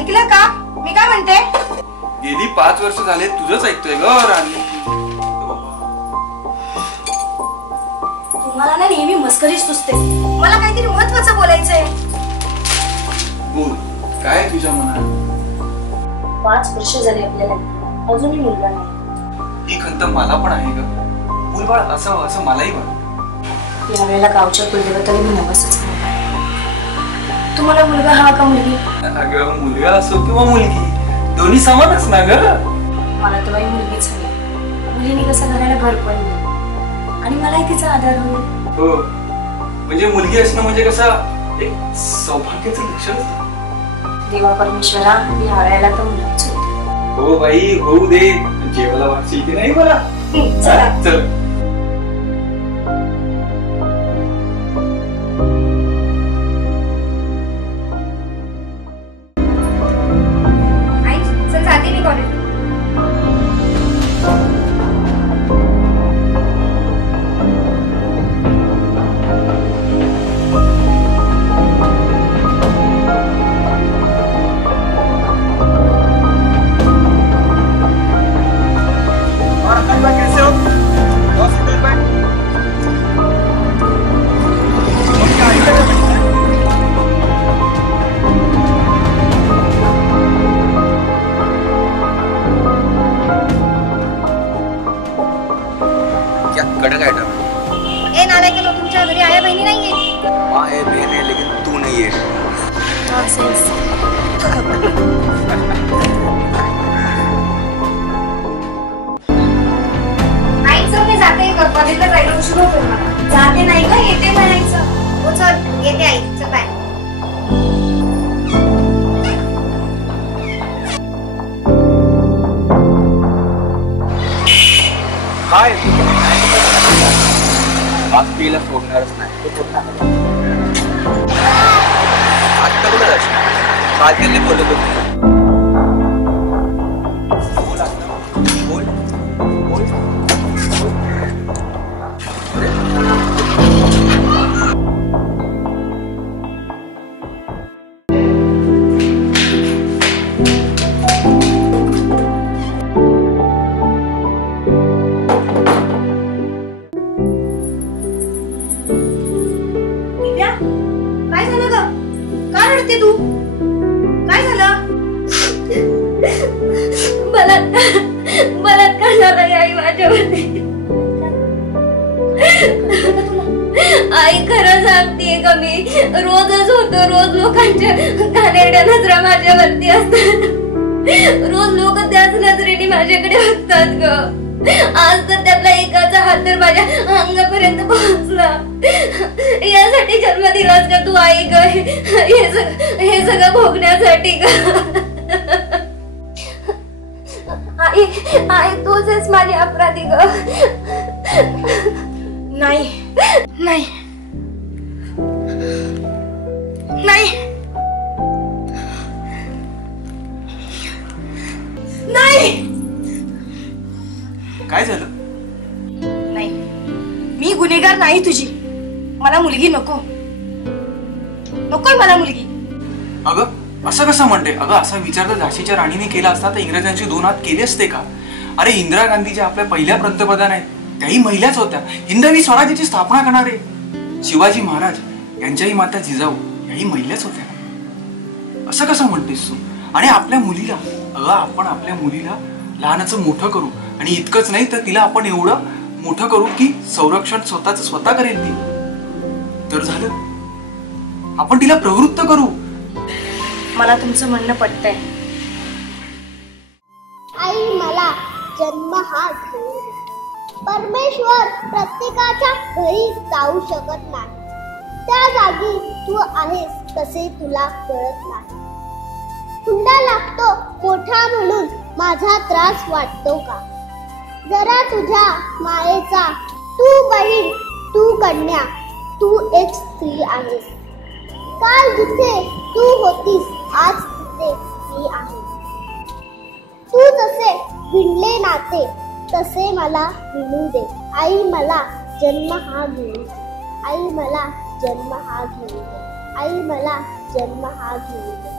ऐकलं का मी काय म्हणते? गेली 5 वर्ष झाले तुझंच ऐकतोय ग राणी. तुम्हाला ना नेहमी मस्करी सुचते. मला काहीतरी महत्त्वाचं बोलायचंय. बोल, काय तुझ्या मनात? 5 वर्ष झाले आपल्याला, अजूनही मुलगा नाही. ही खंत मला पण आहे ग. मुलबाळ असं असं मलाही वाटतं. यावेळेला गावच्या कुलदेवताला मी नवसच केलं. तुम्हाला मुलगा हवा का मुलगी? अगं मुलगा असो किंवा मुलगी, दोन्ही समानच ना ग. मला तर बाई मुलगीच हवी. मुलीने कसं घराला घर पण होईल आणि मलाही तिचा आधार होईल. हो, म्हणजे मुलगी असणं म्हणजे कसं एक सौभाग्याचं लक्षण. देवा परमेश्वरा, यावेळेला तर मुलगीच होईल. हो बाई, होऊ दे. जेवायला वाटशील की नाही मला? चल. कडक आइटम ए नालायक लोग, तुमच्या घरी आया बहिणी नाहीये? माँ है, बहन है, लेकिन तू नहीं है. नॉनसेन्स. आई चल मी जाते, कॉलेजला जायला उशीर होतोय मला. जाते नाही का, येते म्हणायचं. हो चल, येते आई. चल बाय. काय आज पीला सोडणारच नाही. आत्ता कुठं जायचं? काल त्यांनी बोलत होते. बोल बोल बोल. काय झालं ग? का रडते तू? काय झालं? बलात्कार झाला आई माझ्यावरती. आई खरं सांगतेय का मी? रोजच होतो, रोज लोकांच्या घाणेरड्या नजरा माझ्यावरती असतात. रोज लोक त्याच नजरेने माझ्याकडे बघतात ग. आज तर त्यातला एकाचा हात तर माझ्या अंगापर्यंत पोहोचला. यासाठी जन्म दिलास का तू आई ग? हे सगळं भोगण्यासाठी ग? आई आई तूच आहेस माझी अपराधी ग. नाही नाही नाही नाही. काय झालं? नाही, मी गुन्हेगार नाही तुझी. मला मुलगी नको. नकोय मला मुलगी. अगं असं कसं म्हणते? अगं असा विचार तर झाशीच्या राणीने केला असता तर इंग्रजांचे 2 हात केले असते का? अरे इंदिरा गांधी ज्या आपल्या पहिल्या पंतप्रधान आहेत त्याही महिलाच होत्या. हिंदवी स्वराज्याची स्थापना करणारे शिवाजी महाराज यांच्याही माता जिजाऊ याही महिलाच होत्या. असं कसं म्हणतेस तू? आणि आपल्या मुलीला, अगं आपण आपल्या मुलीला लहानाचं मोठं करू आणि इतकंच नाही तर तिला आपण एवढं मोठं करू की संरक्षण स्वतः करेल ती. तर झालं, आपण तिला प्रवृत्त करू. मला तुमचं म्हणणं पटतंय. आई मला जन्म हा घेऊ. परमेश्वर प्रत्येकाच्या घरी जाऊ शकत नाही. त्या जागी तू आहेस तसे तुला कळत नाही. हुंडा लागतो मोठा म्हणून माझा त्रास वाटतो का? जरा तुझ्या मायेचा. तू बहीण, तू कन्या, तू एक स्त्री आहेस. काल जिथे तू होतीस आज तिथे मी आहे. तू जसे विणले नाते तसे मला विणू दे. आई मला जन्म हा घेऊ दे. आई मला जन्म हा घेऊ दे. आई मला जन्म हा घेऊ दे.